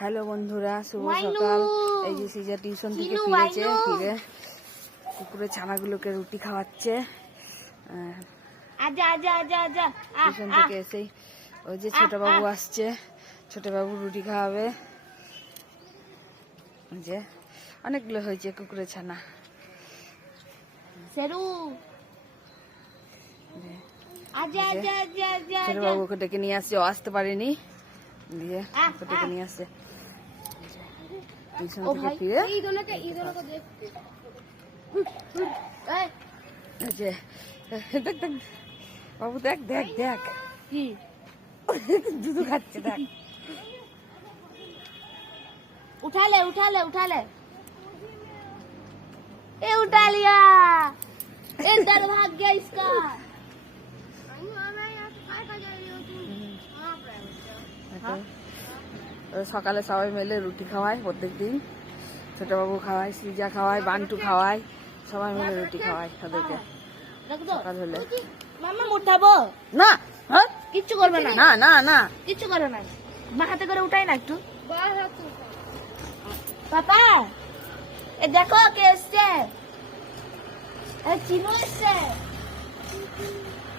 Hello বন্ধুরা, শুভ সকাল। এই যে সিজা টিউশন থেকে ফিরেছে, ফিরে কুকুরের ছানাগুলোকে রুটি খাওয়াচ্ছে। টিউশন থেকে এসেই ওই যে ছোট বাবু আসছে, ছোট বাবু রুটি খাওয়াবে। যে অনেকগুলো হয়েছে কুকুরের ছানা। ছোট বাবুকে ডেকে নিয়ে আসছে, ও আসতে পারেনি, দিয়ে ওকে ডেকে নিয়ে আসছে টিউশন থেকে ফিরে। দেখ দেখ বাবু, দেখ দেখ দেখ দুধু খাচ্ছে, দেখ। उठा ले ए उठा लिया। ए डर भाग गया इसका। সকালে সবাই মিলে রুটি খাওয়ায় প্রত্যেকদিন। ছোট বাবু খাওয়ায়, সিজা খাওয়ায়, বান্টু খাওয়ায়, সবাই মিলে রুটি খাওয়ায় তাদেরকে সকাল হলে। মাম্মা উঠাবো না, হ্যাঁ কিচ্ছু করবে না, না না না কিচ্ছু করবে না। মা হাতে করে উঠাই না একটু। পাপা এ দেখো কে এসছে, চিনু এসছে।